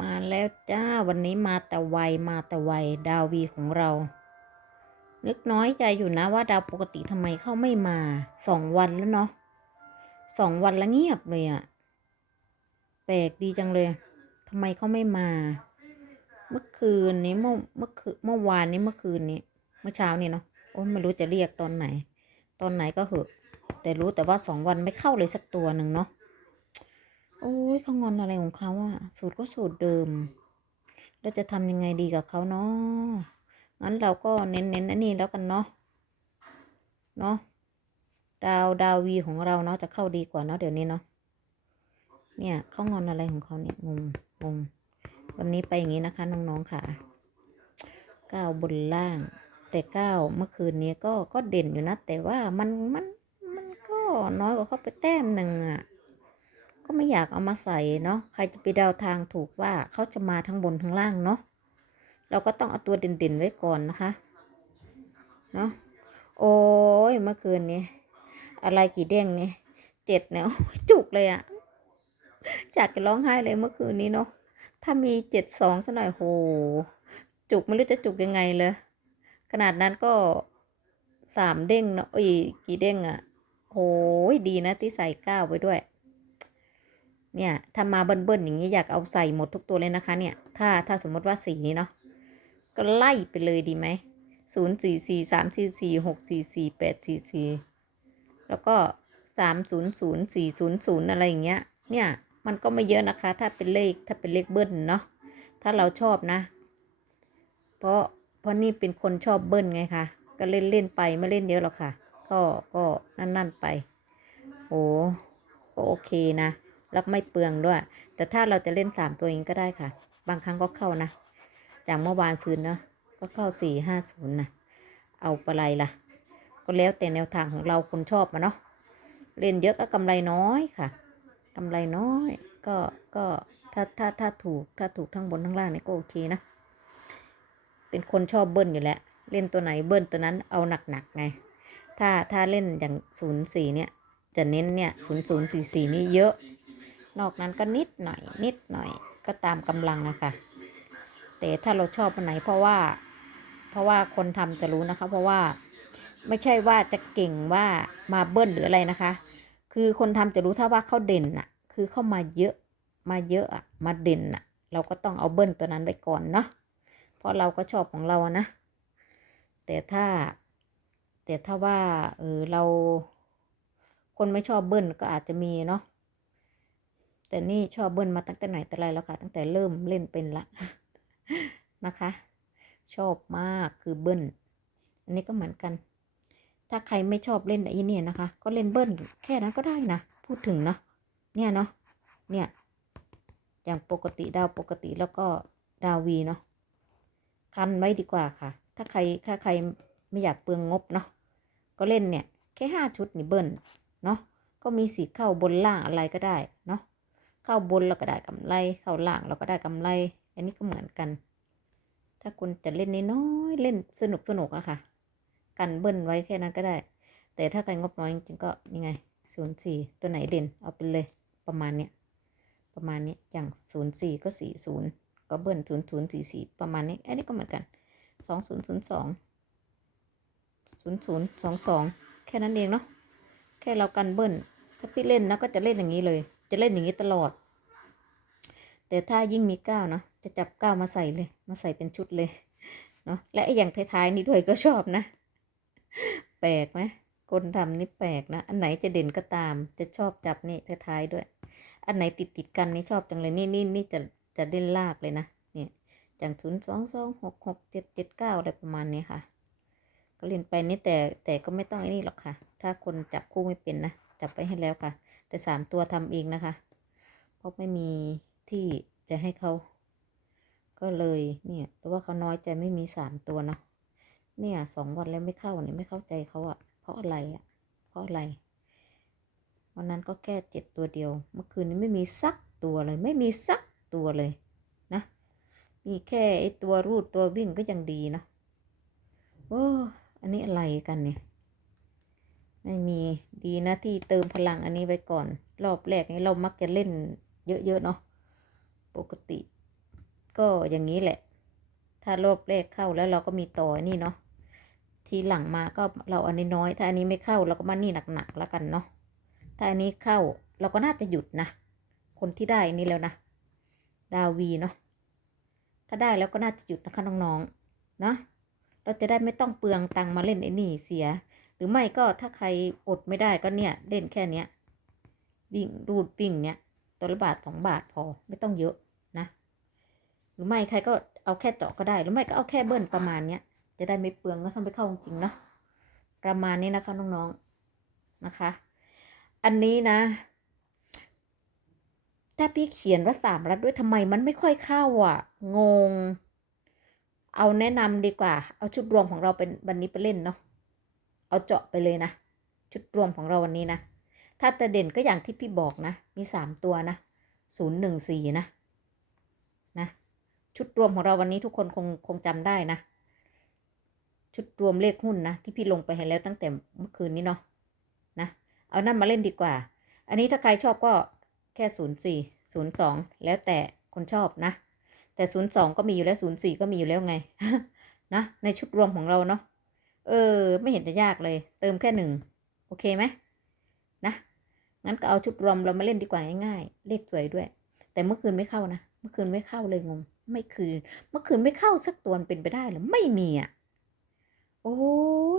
มาแล้วจ้าวันนี้มาแต่ไวมาแต่ไวดาววีของเรา นึกน้อยใจอยู่นะว่าดาวปกติทำไมเข้าไม่มาสองวันแล้วเนาะสองวันแล้วเงียบเลยอะแปลกดีจังเลยทำไมเขาไม่มา เมื่อคืนนี้เมื่อเมื่อคืนเมื่อวานนี้เมื่อคืนนี้ เมื่อเช้านี่เนาะโอ้ไม่รู้จะเรียกตอนไหน ตอนไหนก็เหอะแต่รู้แต่ว่าสองวันไม่เข้าเลยสักตัวหนึ่งเนาะ โอ้ยเขางอนอะไรของเขาอะสูตรก็สูตรเดิม แล้วจะทำยังไงดีกับเขาเนาะงั้นเราก็เน้นเน้นอันนี้แล้วกันเนาะเนาะดาวดาววีของเราเนาะจะเข้าดีกว่าเนาะเดี๋ยวนี้เนาะเนี่ยเขางอนอะไรของเขาเนี่ยงงงงวันนี้ไปอย่างนี้นะคะ น้องๆค่ะก้าวบนล่าง แต่ก้าวเมื่อคืนนี้ก็ก็เด่นอยู่นะ แต่ว่ามันมันมันก็น้อยกว่าเขาไปแต้มหนึ่งอะ ก็ไม่อยากเอามาใส่เนาะใครจะไปเดาทางถูกว่าเขาจะมาทั้งบนทั้งล่างเนาะเราก็ต้องเอาตัวเด่นๆไว้ก่อนนะคะเนาะโอ้ยเมื่อคืนนี้อะไรกี่เด้งเนี่ยเจ็ดเนี่ยจุกเลยอะจากจะร้องไห้เลยเมื่อคืนนี้เนาะถ้ามีเจ็ดสองสักหน่อยโห จุกไม่รู้จะจุกยังไงเลย ขนาดนั้นก็สามเด้งเนาะอีกี่เด้งอะโหยดีนะที่ใส่เก้าไปด้วย เนี่ยถ้ามาเบิ้ลๆอย่างนี้อยากเอาใส่หมดทุกตัวเลยนะคะเนี่ย ถ้าถ้าสมมติว่าสีนี้เนาะก็ไล่ไปเลยดีไหมศูนย์สี่สี่สามสี่สี่หกสี่สี่แปดสี่สี่แล้วก็สามศูนย์ศูนย์สี่ศูนย์ศูนย์อะไรอย่างเงี้ย เนี่ยมันก็ไม่เยอะนะคะ ถ้าเป็นเลขถ้าเป็นเลขเบิ้ลเนาะถ้าเราชอบนะ เพราะเพราะนี่เป็นคนชอบเบิ้ลไงคะก็เล่นเล่นไปไม่เล่นเยอะหรอกค่ะ ก็ก็นั่นนั่นไป โอ้ก็โอเคนะ แล้วไม่เปลืองด้วย แต่ถ้าเราจะเล่นสามตัวเองก็ได้ค่ะ บางครั้งก็เข้านะ จากเมื่อวานซื้อเนาะก็เข้าสี่ห้าศูนย์นะเอาปะไรล่ะ ก็แล้วแต่แนวทางของเราคนชอบมาเนาะเล่นเยอะก็กำไรน้อยค่ะกำไรน้อยก็ก็ถ้าถ้าถ้าถูกถ้าถูกทั้งบนทั้งล่างนี่ก็โอเคนะ เป็นคนชอบเบิ้ลอยู่แล้ว เล่นตัวไหนเบิ้ลตัวนั้นเอาหนักๆไง ถ้าถ้าเล่นอย่างศูนย์สี่เนี่ย จะเน้นเนี่ยศูนย์ศูนย์สี่สี่นี่เยอะ นอกนั้นก็นิดหน่อย นิดหน่อยก็ตามกำลังอะค่ะ แต่ถ้าเราชอบอันไหนเพราะว่า เพราะว่าคนทำจะรู้นะคะ เพราะว่าไม่ใช่ว่าจะเก่งว่ามาเบิ้ลหรืออะไรนะคะ คือคนทำจะรู้ถ้าว่าเขาเด่นอะคือเข้ามาเยอะมาเยอะอะมาเด่นอะเราก็ต้องเอาเบิ้ลตัวนั้นไปก่อนเนาะเพราะเราก็ชอบของเราอะนะ แต่ถ้า แต่ถ้าว่าเออเรา คนไม่ชอบเบิ้ลก็อาจจะมีเนาะ แต่นี่ชอบเบิ้ลมาตั้งแต่ไหนแต่ไรแล้วค่ะ ตั้งแต่เริ่มเล่นเป็นละนะคะ ชอบมากคือเบิ้ลอันนี้ก็เหมือนกัน ถ้าใครไม่ชอบเล่นไอ้เนี่ยนะคะ ก็เล่นเบิ้ลแค่นั้นก็ได้นะพูดถึงเนาะเนี่ยเนาะเนี่ยอย่างปกติดาวปกติแล้วก็ดาววีเนาะกันไว้ดีกว่าค่ะ ถ้าใครถ้าใครไม่อยากเปลืองงบเนาะก็เล่นเนี่ย แค่ห้าชุดนี่เบิ้ลเนาะก็มีสิทธิ์เข้าบนล่างอะไรก็ได้ เข้าบนเราก็ได้กำไร เข้าล่างเราก็ได้กำไร อันนี้ก็เหมือนกัน ถ้าคุณจะเล่นน้อยเล่นสนุกสนุกอะค่ะ กันเบิ้ลไว้แค่นั้นก็ได้ แต่ถ้าใครงบน้อยจริงก็ยังไงศูนย์สี่ตัวไหนเด่นเอาไปเลยประมาณเนี้ยประมาณนี้อย่างศูนย์สี่ก็สี่ศูนย์ก็เบิ้ลศูนย์ศูนย์สี่สี่ประมาณนี้อันนี้ก็เหมือนกันสองศูนย์ศูนย์สองศูนย์ศูนย์สองสองแค่นั้นเองเนาะแค่เรากันเบิ้ลถ้าพี่เล่นนะก็จะเล่นอย่างนี้เลย จะเล่นอย่างนี้ตลอด แต่ถ้ายิ่งมีก้าวเนาะจะจับก้าวมาใส่เลย มาใส่เป็นชุดเลยเนาะและอย่างท้ายๆนี้ด้วยก็ชอบนะ แปลกไหมคนทำนี่แปลกนะ อันไหนจะเด่นก็ตาม จะชอบจับนี่ท้ายๆด้วย อันไหนติดติดกันนี่ชอบจังเลยนี่นี่นี่จะจะเล่นลากเลยนะเนี่ยอย่างศูนย์สองสองหกหกเจ็ดเจ็ดเก้าอะไรประมาณนี้ค่ะ ก็เล่นไปนี่แต่แต่ก็ไม่ต้องไอ้นี่หรอกค่ะ ถ้าคนจับคู่ไม่เป็นนะจับไปให้แล้วค่ะ แต่สามตัวทำเองนะคะ เพราะไม่มีที่จะให้เขา ก็เลยเนี่ยหรือว่าเขาน้อยใจไม่มีสามตัวเนาะเนี่ยสองวันแล้วไม่เข้าเนี่ยไม่เข้าใจเขาอะเพราะอะไรอะเพราะอะไรวันนั้นก็แค่เจ็ดตัวเดียว เมื่อคืนนี้ไม่มีสักตัวเลย ไม่มีสักตัวเลยนะมีแค่ไอตัวรูดตัววิ่งก็ยังดีนะโอ้อันนี้อะไรกันเนี่ย ไม่มีดีนะที่เติมพลังอันนี้ไว้ก่อน รอบแรกนี้เรามักจะเล่นเยอะๆเนาะปกติ ก็อย่างนี้แหละ ถ้ารอบแรกเข้าแล้วเราก็มีต่อนี่เนาะทีหลังมาก็เราอันนี้น้อย ถ้าอันนี้ไม่เข้าเราก็มานี่หนักๆแล้วกันเนาะถ้าอันนี้เข้าเราก็น่าจะหยุดนะ คนที่ได้นี่แล้วนะ ดาวีเนาะถ้าได้แล้วก็น่าจะหยุดนะคะน้องๆเนาะเราจะได้ไม่ต้องเปลืองตังมาเล่นไอ้นี่เสีย หรือไม่ก็ถ้าใครอดไม่ได้ก็เนี่ยเล่นแค่เนี้ยวิ่งรูดวิ่งเนี้ยตัวละบาทสองบาทพอไม่ต้องเยอะนะ หรือไม่ใครก็เอาแค่เจาะก็ได้ หรือไม่ก็เอาแค่เบิ้ลประมาณเนี้ยจะได้ไม่เปลืองแล้วทำไปเข้าจริงๆเนาะประมาณนี้นะคะน้องๆนะคะ อันนี้นะ ถ้าพี่เขียนว่าสามรัดด้วยทำไมมันไม่ค่อยเข้าอะ งง เอาแนะนำดีกว่า เอาชุดรวมของเราเป็นวันนี้ไปเล่นเนาะ เอาเจาะไปเลยนะ ชุดรวมของเราวันนี้นะ ถ้าแต่เด่นก็อย่างที่พี่บอกนะ มีสามตัวนะศูนย์หนึ่งสี่นะ นะ ชุดรวมของเราวันนี้ทุกคนคงคงจำได้นะ ชุดรวมเลขหุ้นนะ ที่พี่ลงไปให้แล้วตั้งแต่เมื่อคืนนี้เนาะ นะ เอานั่นมาเล่นดีกว่า อันนี้ถ้าใครชอบก็แค่ศูนย์สี่ศูนย์สองแล้วแต่คนชอบนะ แต่ศูนย์สองก็มีอยู่แล้วศูนย์สี่ก็มีอยู่แล้วไง นะ ในชุดรวมของเราเนาะ เออ ไม่เห็นจะยากเลย เติมแค่หนึ่งโอเคไหมนะ งั้นก็เอาชุดรวมเรามาเล่นดีกว่าง่ายๆเลขสวยด้วย แต่เมื่อคืนไม่เข้านะ เมื่อคืนไม่เข้าเลยงง ไม่คืน เมื่อคืนไม่เข้าสักตัวเป็นไปได้หรือไม่มีอะ โอ้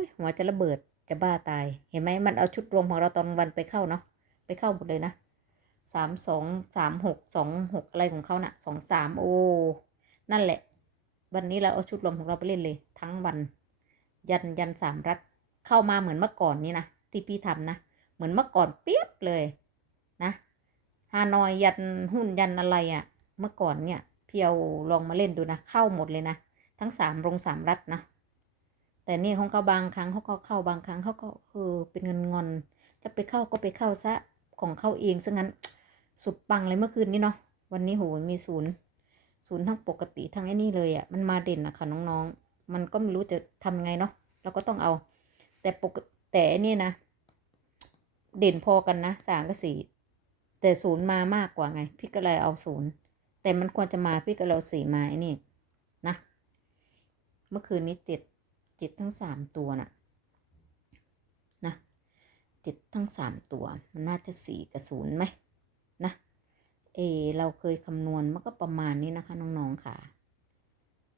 ยหัวจะระเบิดจะบ้าตาย เห็นไหมมันเอาชุดรวมของเราตอนวันไปเข้าเนาะ ไปเข้าหมดเลยนะสามสองสามหกสองหกอะไรของเขานะ่ะสองสามโอ้ นั่นแหละ วันนี้เราเอาชุดรวมของเราไปเล่นเลย ทั้งวัน ยันยันสามรัดเข้ามาเหมือนเมื่อก่อนนี้นะที่พี่ทำนะ เหมือนเมื่อก่อนเปียบเลยนะฮานอยยันหุ้นยันอะไรอะ่ะ เมื่อก่อนเนี่ย เพี่เอาลองมาเล่นดูนะ เข้าหมดเลยนะ ทั้งสามรงสามรัดนะ แต่นี่ของเขาบางครั้งเขาก็เข้าบางครั้งเขาก็เออเป็นเงินงอนถ้าไปเข้าก็ไปเข้าซะของเขาเองซะงั้นสุดปังเลยเมื่อคืนนี้เนาะวันนี้โหมีศูนย์ศูนย์ทั้งปกติทั้งไอ้นี่เลยอะ่ะมันมาเด่นอะคะน้องๆ มันก็ไม่รู้จะทำไงเนาะเราก็ต้องเอา แต่ปกแต่นี่นะ เด่นพอกันนะสามกับสี่แต่ศูนย์มามากกว่าไง พี่ก็เลยเอาศูนย์แต่มันควรจะมาพี่ก็เลยเอาสี่มาไอ้นี่นะ เมื่อคืนนี้เจ็ดเจ็ดทั้งสามตัวน่ะนะเจ็ดทั้งสามตัว มันน่าจะสี่กับศูนย์ไหมนะเออเราเคยคำนวณมันก็ประมาณนี้นะคะน้องๆค่ะ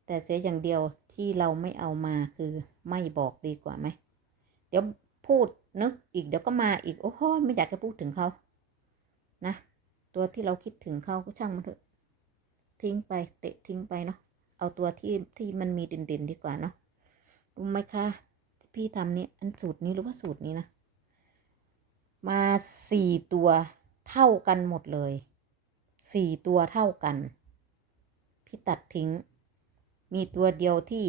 แต่เสียอย่างเดียวที่เราไม่เอามาคือไม่บอกดีกว่าไหม เดี๋ยวพูดนึกอีกเดี๋ยวก็มาอีกโอ้โหไม่อยากจะพูดถึงเขา นะ ตัวที่เราคิดถึงเขาก็ช่างมันเถอะ ทิ้งไปเตะทิ้งไปเนาะ เอาตัวที่ที่มันมีเด่นๆดีกว่าเนาะ รู้ไหมคะที่พี่ทำนี้อันสูตรนี้หรือว่าสูตรนี้นะ มาสี่ตัวเท่ากันหมดเลย สี่ตัวเท่ากัน พี่ตัดทิ้ง มีตัวเดียวที่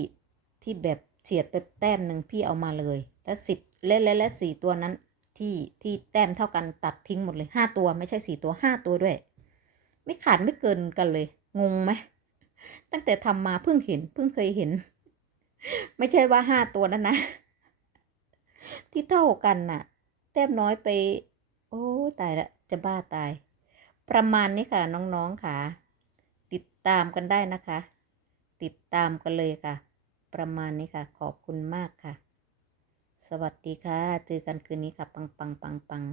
ที่แบบเฉียดไปแต้มหนึ่งพี่เอามาเลย และสิบและและและสี่ตัวนั้นที่ที่แต้มเท่ากันตัดทิ้งหมดเลยห้าตัวไม่ใช่สี่ตัวห้าตัวด้วย ไม่ขาดไม่เกินกันเลย งงไหมตั้งแต่ทำมาเพิ่งเห็นเพิ่งเคยเห็น ไม่ใช่ว่าห้าตัวนั้นนะ ที่เท่ากันน่ะ แต้มน้อยไป โอ้ตายละจะบ้าตาย ประมาณนี้ค่ะน้องๆค่ะ ติดตามกันได้นะคะ ติดตามกันเลยค่ะ ประมาณนี้ค่ะ ขอบคุณมากค่ะ สวัสดีค่ะ เจอกันคืนนี้ค่ะ ปังปังปังปัง